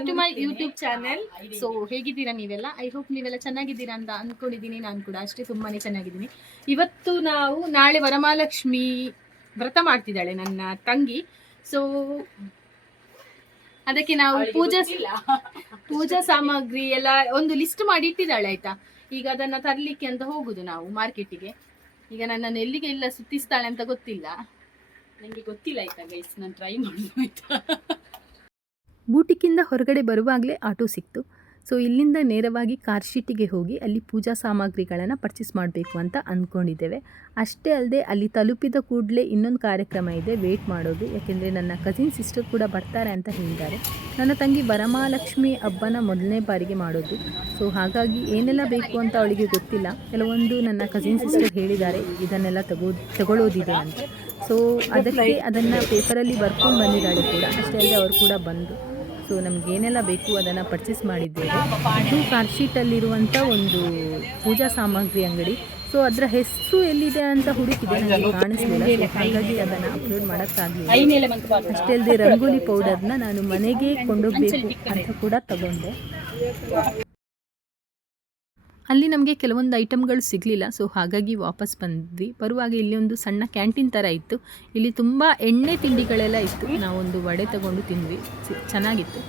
Back to my YouTube channel so ಹೇಗಿದ್ದೀರಾ ನೀವೆಲ್ಲ? I hope ನೀವೆಲ್ಲ ಚೆನ್ನಾಗಿದ್ದೀರಾ ಅಂತ ಅಂದ್ಕೊಂಡಿದ್ದೀನಿ ನಾನು ಕೂಡ ಅಷ್ಟೇ ತುಂಬಾನೇ ಚೆನ್ನಾಗಿದ್ದೀನಿ. ಇವತ್ತು ನಾವು ನಾಳೆ ವರಮಹಾಲಕ್ಷ್ಮಿ ವ್ರತ ಮಾಡ್ತಿದ್ದಾಳೆ ನನ್ನ ತಂಗಿ. ಸೊ ಅದಕ್ಕೆ ನಾವು ಪೂಜಾ ಪೂಜಾ ಸಾಮಗ್ರಿ ಎಲ್ಲ ಒಂದು ಲಿಸ್ಟ್ ಮಾಡಿ ಇಟ್ಟಿದ್ದಾಳೆ ಆಯ್ತಾ? ಈಗ ಅದನ್ನ ತರ್ಲಿಕ್ಕೆ ಅಂತ ಹೋಗುದು ನಾವು ಮಾರ್ಕೆಟಿಗೆ ಈಗ ನನ್ನನ್ನು ಎಲ್ಲಿಗೆ ಎಲ್ಲ ಸುತ್ತಿಸ್ತಾಳೆ ಅಂತ ಗೊತ್ತಿಲ್ಲ. ನನಗೆ ಗೊತ್ತಿಲ್ಲ ಆಯ್ತಾ ಗೈಸ್ ನಾನು ಟ್ರೈ ಮಾಡೋದು ಆಯ್ತಾ? ಬೂಟಿಕ್ಕಿಂದ ಹೊರಗಡೆ ಬರುವಾಗಲೇ ಆಟೋ ಸಿಕ್ತು. ಸೊ, ಇಲ್ಲಿಂದ ನೇರವಾಗಿ ಕಾರ್ಶೀಟಿಗೆ ಹೋಗಿ ಅಲ್ಲಿ ಪೂಜಾ ಸಾಮಗ್ರಿಗಳನ್ನು ಪರ್ಚೇಸ್ ಮಾಡಬೇಕು ಅಂತ ಅಂದ್ಕೊಂಡಿದ್ದೇವೆ ಅಷ್ಟೇ ಅಲ್ಲದೆ ಅಲ್ಲಿ ತಲುಪಿದ ಕೂಡಲೇ ಇನ್ನೊಂದು ಕಾರ್ಯಕ್ರಮ ಇದೆ ವೇಟ್ ಮಾಡೋದು. ಯಾಕೆಂದರೆ ನನ್ನ ಕಸಿನ್ ಸಿಸ್ಟರ್ ಕೂಡ ಬರ್ತಾರೆ ಅಂತ ಹೇಳಿದ್ದಾರೆ. ನನ್ನ ತಂಗಿ ವರಮಹಾಲಕ್ಷ್ಮಿ ಹಬ್ಬನ ಮೊದಲನೇ ಬಾರಿಗೆ ಮಾಡೋದು. ಸೊ, ಹಾಗಾಗಿ ಏನೆಲ್ಲ ಬೇಕು ಅಂತ ಅವಳಿಗೆ ಗೊತ್ತಿಲ್ಲ. ಕೆಲವೊಂದು ನನ್ನ ಕಸಿನ್ ಸಿಸ್ಟರ್ ಹೇಳಿದ್ದಾರೆ, ಇದನ್ನೆಲ್ಲ ತಗೋ ತಗೊಳ್ಳೋದಿದೆ ಅಂತ. ಸೊ, ಅದಕ್ಕೆ ಅದನ್ನು ಪೇಪರಲ್ಲಿ ಬರ್ಕೊಂಡು ಬಂದಿದ್ದಾಳೆ ಕೂಡ. ಅಷ್ಟೇ ಅಲ್ಲದೆ ಅವರು ಕೂಡ ಬಂದು ಸೊ ನಮಗೇನೆಲ್ಲ ಬೇಕು ಅದನ್ನು ಪರ್ಚೇಸ್ ಮಾಡಿದ್ದೇವೆ. ಇದು ಕಾರ್ಶೀಟಲ್ಲಿರುವಂಥ ಒಂದು ಪೂಜಾ ಸಾಮಗ್ರಿ ಅಂಗಡಿ. ಸೊ ಅದರ ಹೆಸರು ಎಲ್ಲಿದೆ ಅಂತ ಹುಡುಕಿದೆ ನನಗೆ ಕಾಣಿಸ್ಲಿಲ್ಲ. ಹಾಗಾಗಿ ಅದನ್ನು ಅಪ್ಲೋಡ್ ಮಾಡೋಕ್ಕಾಗಲಿಲ್ಲ. ಅಷ್ಟೇ ಅಲ್ಲದೆ ರಂಗೋಲಿ ಪೌಡರ್ನ ನಾನು ಮನೆಗೆ ಕೊಂಡೋಗಬೇಕು ಅಂತ ಕೂಡ ತಗೊಂಡೆ. ಅಲ್ಲಿ ನಮಗೆ ಕೆಲವೊಂದು ಐಟಮ್ಗಳು ಸಿಗಲಿಲ್ಲ. ಸೊ ಹಾಗಾಗಿ ವಾಪಸ್ ಬಂದ್ವಿ. ಬರುವಾಗ ಇಲ್ಲಿ ಒಂದು ಸಣ್ಣ ಕ್ಯಾಂಟೀನ್ ಥರ ಇತ್ತು. ಇಲ್ಲಿ ತುಂಬ ಎಣ್ಣೆ ತಿಂಡಿಗಳೆಲ್ಲ ಇತ್ತು. ನಾವೊಂದು ವಡೆ ತಗೊಂಡು ತಿಂದ್ವಿ. ಚೆನ್ನಾಗಿತ್ತು.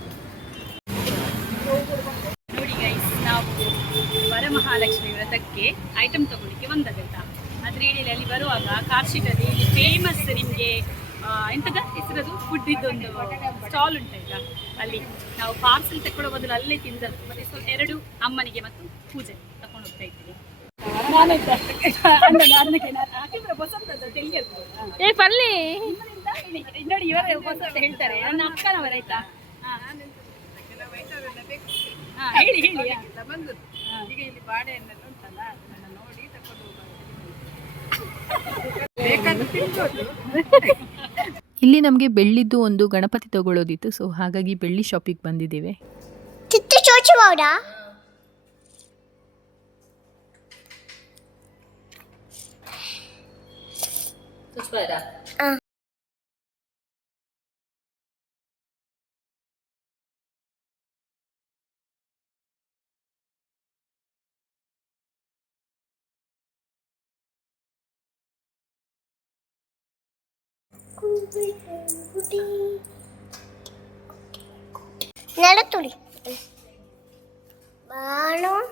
ನೋಡಿ ನಾವು ವರಮಹಾಲಕ್ಷ್ಮಿ ವ್ರತಕ್ಕೆ ಐಟಮ್ ತಗೊಳ್ಳಿಕ್ಕೆ ಬಂದದಾಯ್ತಾ ಆದರೆ ಇಲ್ಲಿ ಅಲ್ಲಿ ಬರುವಾಗ ಕಾರ್ಶಿಕದಲ್ಲಿ ಇಲ್ಲಿ ಫೇಮಸ್ ನಿಮಗೆ ಎಂತದ ಹೆಸರದು? ಫುಡ್ ಸ್ಟಾಲ್ ಉಂಟಾಯ್ತಾ ಅಲ್ಲಿ ನಾವು ಪಾರ್ಸಲ್ ತಗೊಳ್ಳೋ ಬದಲು ಅಲ್ಲೇ ತಿಂದದ್ದು. ಮತ್ತೆ ಸೊ ಎರಡು ಅಮ್ಮನಿಗೆ ಮತ್ತು ಪೂಜೆ ಏ ಪಲ್ಲಿ ನೋಡಿ ಇವರೇ ಹೊಸ ಹೇಳ್ತಾರೆ ನನ್ನ ಅಕ್ಕನವರ ಆಯ್ತಾ ಹಾ. ಹಾ, ಹೇಳಿ ಹೇಳಿ ಹಾ. ಈಗ ಇಲ್ಲಿ ಬಾಳೆಹಣ್ಣೆಲ್ಲ ಉಂಟಲ್ಲ ಅದನ್ನ ನೋಡಿ ತಕೊಂಡು ಇಲ್ಲಿ ನಮಗೆ ಬೆಳ್ಳಿದ್ದು ಒಂದು ಗಣಪತಿ ತಗೊಳ್ಳೋದಿತ್ತು ಸೊ ಹಾಗಾಗಿ ಬೆಳ್ಳಿ ಶಾಪಿಗೆ ಬಂದಿದ್ದೇವೆ ಚಿತ್ರ യൂസ് വരാം നിലത്തുള്ളി ബാളം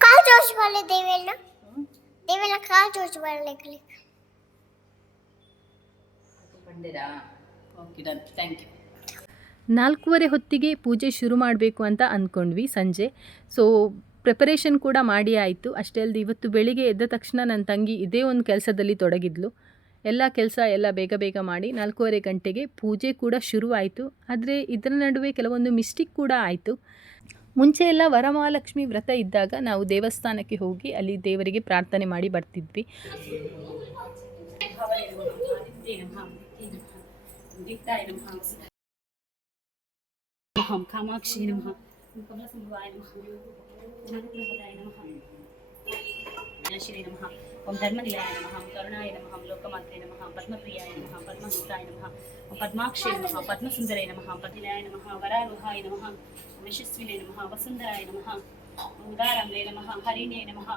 കാ ജോഷ് പോലെ ദേവിയെല്ലാം ಓಕೆ ಡನ್ ಥ್ಯಾಂಕ್ ಯು ನಾಲ್ಕೂವರೆ ಹೊತ್ತಿಗೆ ಪೂಜೆ ಶುರು ಮಾಡಬೇಕು ಅಂತ ಅಂದ್ಕೊಂಡ್ವಿ ಸಂಜೆ. ಸೊ ಪ್ರಿಪರೇಷನ್ ಕೂಡ ಮಾಡಿ ಆಯಿತು. ಅಷ್ಟೇ ಅಲ್ಲದೆ ಇವತ್ತು ಬೆಳಿಗ್ಗೆ ಎದ್ದ ತಕ್ಷಣ ನನ್ನ ತಂಗಿ ಇದೇ ಒಂದು ಕೆಲಸದಲ್ಲಿ ತೊಡಗಿದ್ಲು. ಎಲ್ಲ ಕೆಲಸ ಎಲ್ಲ ಬೇಗ ಬೇಗ ಮಾಡಿ ನಾಲ್ಕೂವರೆ ಗಂಟೆಗೆ ಪೂಜೆ ಕೂಡ ಶುರು ಆಯಿತು. ಆದರೆ ಇದರ ನಡುವೆ ಕೆಲವೊಂದು ಮಿಸ್ಟೇಕ್ ಕೂಡ ಆಯಿತು. ಮುಂಚೆ ಎಲ್ಲ ವರಮಹಾಲಕ್ಷ್ಮಿ ವ್ರತ ಇದ್ದಾಗ ನಾವು ದೇವಸ್ಥಾನಕ್ಕೆ ಹೋಗಿ ಅಲ್ಲಿ ದೇವರಿಗೆ ಪ್ರಾರ್ಥನೆ ಮಾಡಿ ಬರ್ತಿದ್ವಿ. ಕಾಮಾಕ್ಷಿ ನಮಃ. ಕಮಲಸಂಭವಾಯ ನಮಃ ಓಂ ಧರ್ಮನಿಲಾಯ ನಮಃ ಓಂ ಕರುಣಾಯ ನಮಃ ಓಂ ಲೋಕಮಾತ್ರೆ ನಮಃ ಪದ್ಮಪ್ರಿಯಾಯ ನಮಃ ಪದ್ಮಹಂಸಾಯ ನಮಃ ಓಂ ಪದ್ಮಾಕ್ಷಯ ನಮಃ ಪದ್ಮಸುಂದರೇ ನಮಃ ಪದ್ಮಿಲಾಯ ನಮಃ ವರಾರೋಹಾಯ ನಮಃ ಯಶಸ್ವಿನೇ ನಮಃ ವಸುಂಧರಾಯ ನಮಃ ಉದಾರಂಭೇ ನಮಃ ಹರಿಣೇ ನಮಃ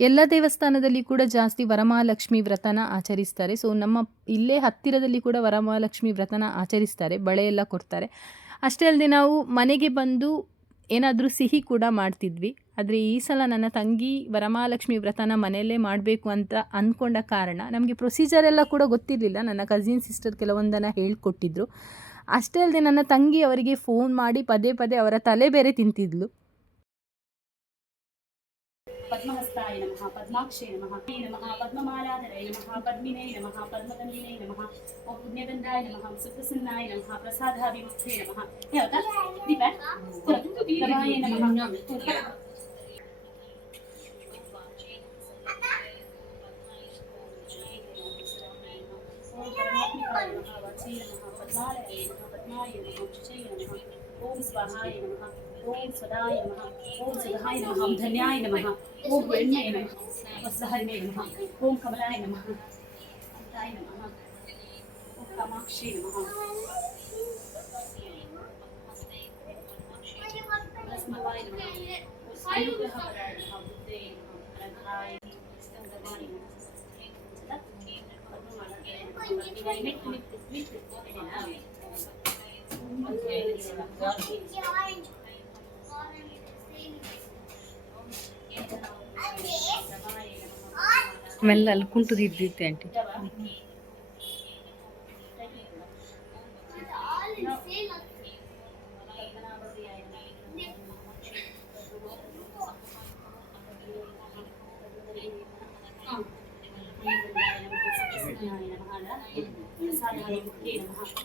ಎಲ್ಲ ದೇವಸ್ಥಾನದಲ್ಲಿ ಕೂಡ ಜಾಸ್ತಿ ವರಮಹಾಲಕ್ಷ್ಮಿ ವ್ರತನ ಆಚರಿಸ್ತಾರೆ ಸೊ ನಮ್ಮ ಇಲ್ಲೇ ಹತ್ತಿರದಲ್ಲಿ ಕೂಡ ವರಮಹಾಲಕ್ಷ್ಮಿ ವ್ರತನ ಆಚರಿಸ್ತಾರೆ ಬಳೆ ಎಲ್ಲ ಕೊಡ್ತಾರೆ ಅಷ್ಟೇ ಅಲ್ಲದೆ ನಾವು ಮನೆಗೆ ಬಂದು ಏನಾದರೂ ಸಿಹಿ ಕೂಡ ಮಾಡ್ತಿದ್ವಿ. ಆದರೆ ಈ ಸಲ ನನ್ನ ತಂಗಿ ವರಮಹಾಲಕ್ಷ್ಮಿ ವ್ರತನ ಮನೆಯಲ್ಲೇ ಮಾಡಬೇಕು ಅಂತ ಅಂದ್ಕೊಂಡ ಕಾರಣ ನಮಗೆ ಪ್ರೊಸೀಜರ್ ಎಲ್ಲ ಕೂಡ ಗೊತ್ತಿರಲಿಲ್ಲ. ನನ್ನ ಕಸಿನ್ ಸಿಸ್ಟರ್ ಕೆಲವೊಂದನ್ನು ಹೇಳಿಕೊಟ್ಟಿದ್ರು. ಅಷ್ಟೇ ಅಲ್ಲದೆ ನನ್ನ ತಂಗಿ ಅವರಿಗೆ ಫೋನ್ ಮಾಡಿ ಪದೇ ಪದೇ ಅವರ ತಲೆ ಬೇರೆ ತಿಂತಿದ್ಲು. ಪದ್ಮಹಸ್ತಾಯ ನಮಃ ಪದ್ಮಾಕ್ಷೇ ನಮಃ ಹೇ ನಮಃ ಪದ್ಮಮಾಲಾಧರೇ ನಮಃ ಪದ್ಮಿನೇ ನಮಃ ಪದ್ಮದಂಡಿನೇ ನಮಃ ಓಂ ಪುಣ್ಯದಂಡಾಯ ನಮಃ ಸುಪ್ರಸನ್ನಾಯ ನಮಃ ಪ್ರಸಾದಾಭಿಮುಖೇ ನಮಃ ಹೇಳ್ತಾ ದೀಪ ಪ್ರಭಾಯ ನಮಃ ಓಂ ಪರಮಾತ್ಮಿಕಾಯ ನಮಃ ವಚೇ ನಮಃ ಪದ್ಮಾಲಯ ನಮಃ ಪದ್ಮಾಯ ನಮಃ ಶುಚಯ ನಮಃ ಓಂ ಸ್ವಾಹಾಯ ನಮಃ ಓಂ ಸದಾಯ ನಮಃ ಓಂ ಸದಾಯ ನಮಃ ಓಂ ಧನ್ಯಾಯ ನಮಃ ಓಂ ವೆಣ್ಯೆ ನಮಃ ವತ್ಸಹರಿಣೆ ನಮಃ ಓಂ ಕಮಲಾಯ ನಮಃ ಅಮೃತಾಯ ನಮಃ ಕಾಮಾಕ್ಷಿ ನಮಃ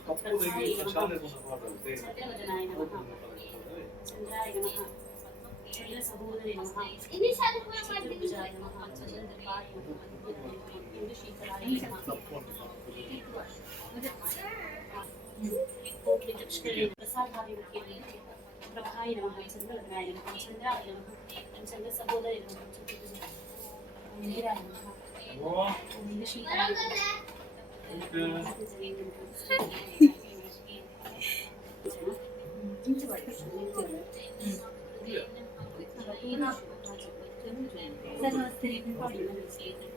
ಭಸ್ಮವಾಯ ನಮಃ ಅನುಗ್ರಹವರಾಯ ನಮಃ ಬುದ್ಧೇ ನಮಃ ಅನಘಾಯ ಸ್ತಂಭವಾಯ ನಮಃ ಪದ್ಮಮಾಲಕೆ ಮಿತ್ತು ಮಿತ್ತು ಮಿತ್ತು ಮೆಲ್ಲ ಅಲ್ಲಿ ಕುಂಟುದು ಇದ್ದಿತ್ತೆ ಆಂಟಿ ಸತ್ಯವದನಾಯ ನಮಃ ಚಂದ್ರಾಯ ನಮಃ ಚಂದ್ರ ಸಹೋದರಿ ನಮಃ ಚತುರ್ಭುಜಾಯ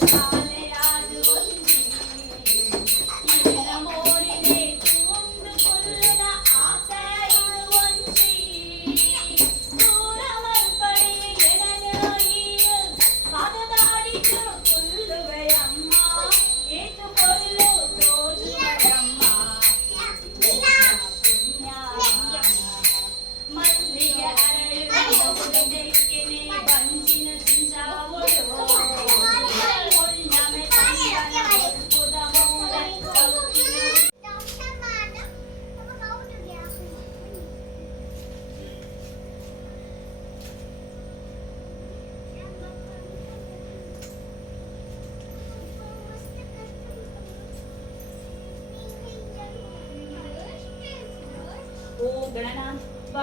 Gracias.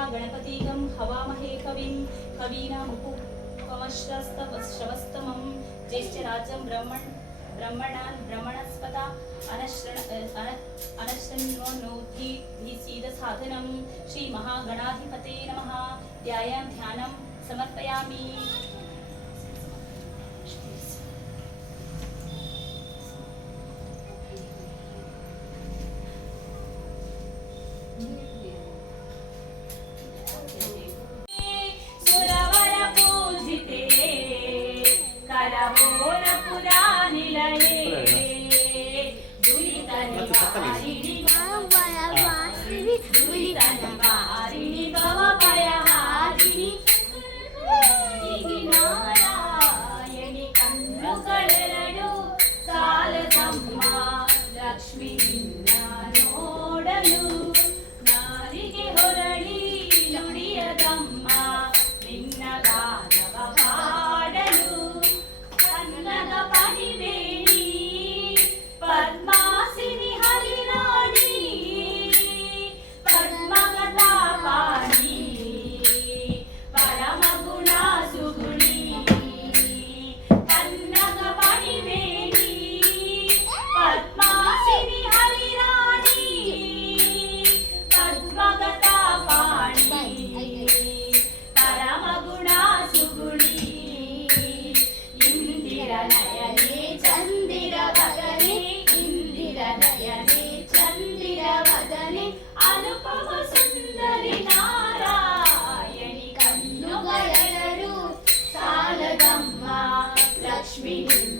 गणपतिगं हवामहे कविं कवीनामुपु पमश्रस्तवस्तमं ज्येष्ठराजं ब्रह्मण् ब्रह्मणान् ब्रह्मणस्पता अनश्रण अनश्रन्नोतीसीदसाधनं श्रीमहागणाधिपते नमः ध्यायां ध्यानं समर्पयामि Lakshmi.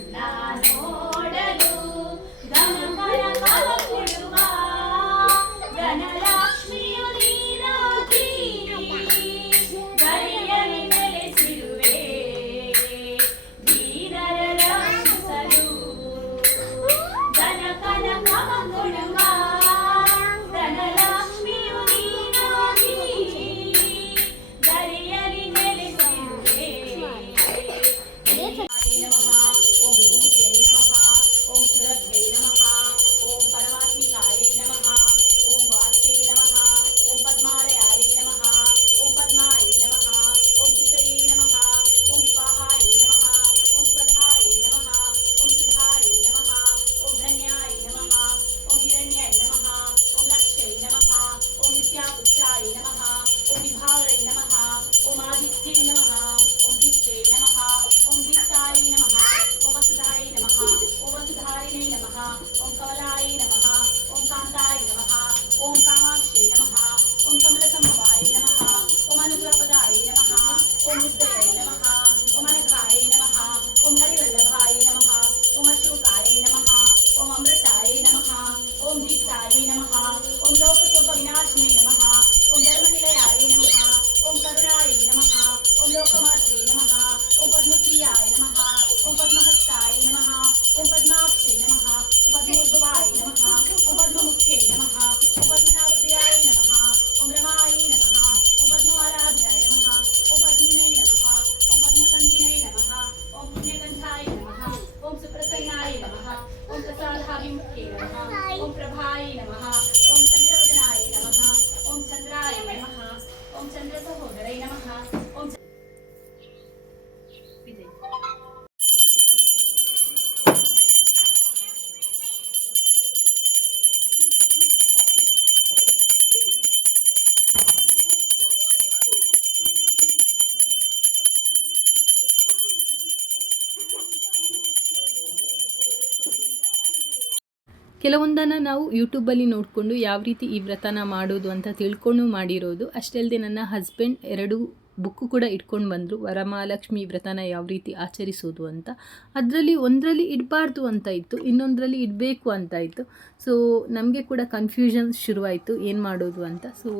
ಕೆಲವೊಂದನ್ನು ನಾವು ಯೂಟ್ಯೂಬಲ್ಲಿ ನೋಡಿಕೊಂಡು ಯಾವ ರೀತಿ ಈ ವ್ರತನ ಮಾಡೋದು ಅಂತ ತಿಳ್ಕೊಂಡು ಮಾಡಿರೋದು. ಅಷ್ಟೇ ಅಲ್ಲದೆ ನನ್ನ ಹಸ್ಬೆಂಡ್ ಎರಡು ಬುಕ್ಕು ಕೂಡ ಇಟ್ಕೊಂಡು ಬಂದರು. ವರಮಹಾಲಕ್ಷ್ಮಿ ವ್ರತನ ಯಾವ ರೀತಿ ಆಚರಿಸೋದು ಅಂತ. ಅದರಲ್ಲಿ ಒಂದರಲ್ಲಿ ಇಡಬಾರ್ದು ಅಂತ ಇತ್ತು. ಇನ್ನೊಂದರಲ್ಲಿ ಇಡಬೇಕು ಅಂತ ಇತ್ತು. ಸೊ ನಮಗೆ ಕೂಡ ಕನ್ಫ್ಯೂಷನ್ ಶುರುವಾಯಿತು. ಏನು ಮಾಡೋದು ಅಂತ. ಸೊ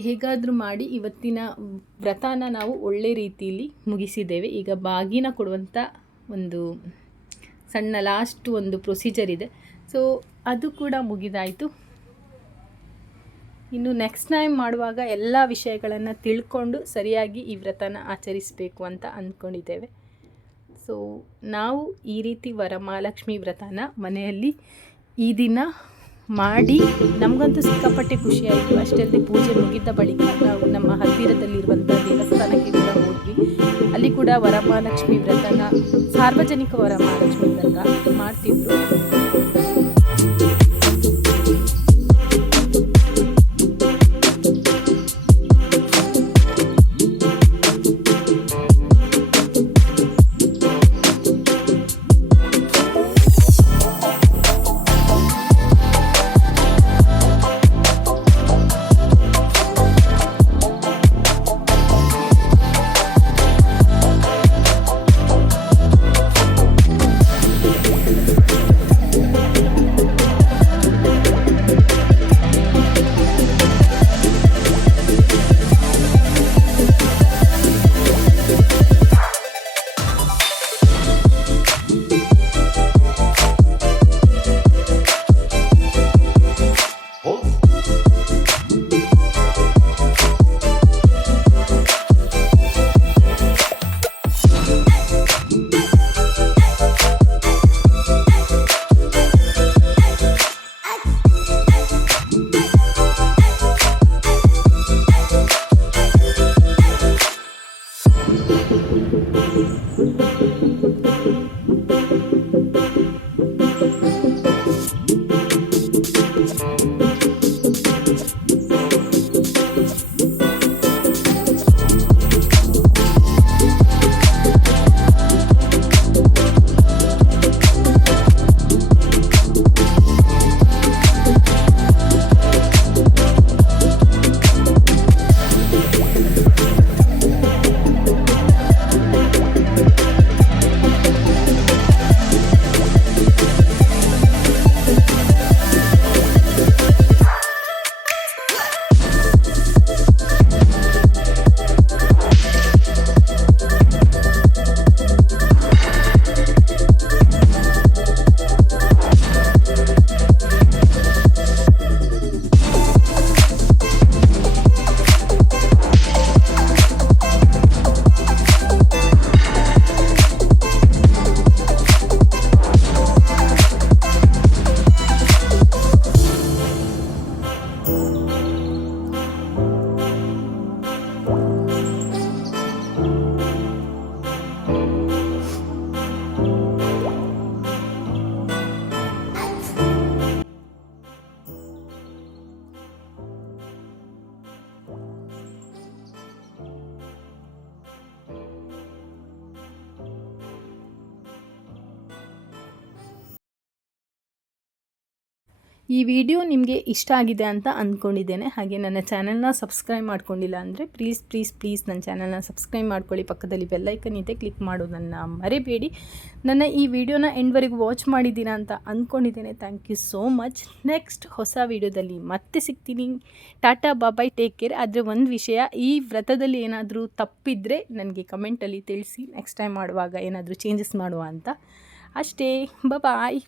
ಹೇಗಾದರೂ ಮಾಡಿ ಇವತ್ತಿನ ವ್ರತನ ನಾವು ಒಳ್ಳೆ ರೀತಿಯಲ್ಲಿ ಮುಗಿಸಿದ್ದೇವೆ. ಈಗ ಬಾಗಿನ ಕೊಡುವಂಥ ಒಂದು ಸಣ್ಣ ಲಾಸ್ಟ್ ಒಂದು ಪ್ರೊಸೀಜರ್ ಇದೆ. ಸೊ ಅದು ಕೂಡ ಮುಗಿದಾಯಿತು. ಇನ್ನು ನೆಕ್ಸ್ಟ್ ಟೈಮ್ ಮಾಡುವಾಗ ಎಲ್ಲ ವಿಷಯಗಳನ್ನು ತಿಳ್ಕೊಂಡು ಸರಿಯಾಗಿ ಈ ವ್ರತನ ಆಚರಿಸಬೇಕು ಅಂತ ಅಂದ್ಕೊಂಡಿದ್ದೇವೆ ಸೊ ನಾವು ಈ ರೀತಿ ವರಮಹಾಲಕ್ಷ್ಮಿ ವ್ರತನ ಮನೆಯಲ್ಲಿ ಈ ದಿನ ಮಾಡಿ, ನಮಗಂತೂ ಸಿಕ್ಕಾಪಟ್ಟೆ ಖುಷಿಯಾಯಿತು. ಅಷ್ಟೇ ಪೂಜೆ ಮುಗಿದ ಬಳಿಕ ನಾವು ನಮ್ಮ ಹತ್ತಿರದಲ್ಲಿರುವಂಥ ದೇವಸ್ಥಾನಕ್ಕೆ ಕೂಡ ಅಲ್ಲಿ ಕೂಡ ವರಮಹಾಲಕ್ಷ್ಮಿ ವ್ರತನ ಸಾರ್ವಜನಿಕ ವರಮಹಾಲಕ್ಷ್ಮಿ ವ್ರತ ಮಾಡ್ತಿದ್ರು. ಈ ವಿಡಿಯೋ ನಿಮಗೆ ಇಷ್ಟ ಆಗಿದೆ ಅಂತ ಅಂದ್ಕೊಂಡಿದ್ದೇನೆ ಹಾಗೆ ನನ್ನ ಚಾನಲ್ನ ಸಬ್ಸ್ಕ್ರೈಬ್ ಮಾಡ್ಕೊಂಡಿಲ್ಲ ಅಂದರೆ ಪ್ಲೀಸ್ ಪ್ಲೀಸ್ ಪ್ಲೀಸ್ ನನ್ನ ಚಾನಲ್ನ ಸಬ್ಸ್ಕ್ರೈಬ್ ಮಾಡ್ಕೊಳ್ಳಿ. ಪಕ್ಕದಲ್ಲಿ ಬೆಲ್ಲೈಕನ್ ಇದೆ ಕ್ಲಿಕ್ ಮಾಡೋದನ್ನು ಮರಿಬೇಡಿ. ನನ್ನ ಈ ವಿಡಿಯೋನ ಎಂಡ್ವರೆಗೂ ವಾಚ್ ಮಾಡಿದ್ದೀರಾ ಅಂತ ಅಂದ್ಕೊಂಡಿದ್ದೇನೆ thank you so much next ಹೊಸ ವಿಡಿಯೋದಲ್ಲಿ ಮತ್ತೆ ಸಿಗ್ತೀನಿ. ಟಾಟಾ ಬಾಬಾಯ್ ಟೇಕ್ ಕೇರ್ ಆದರೆ ಒಂದು ವಿಷಯ, ಈ ವ್ರತದಲ್ಲಿ ಏನಾದರೂ ತಪ್ಪಿದ್ದರೆ ನನಗೆ ಕಮೆಂಟಲ್ಲಿ ತಿಳಿಸಿ. ನೆಕ್ಸ್ಟ್ ಟೈಮ್ ಮಾಡುವಾಗ ಏನಾದರೂ ಚೇಂಜಸ್ ಮಾಡುವ ಅಂತ. ಅಷ್ಟೇ ಬಾಯ್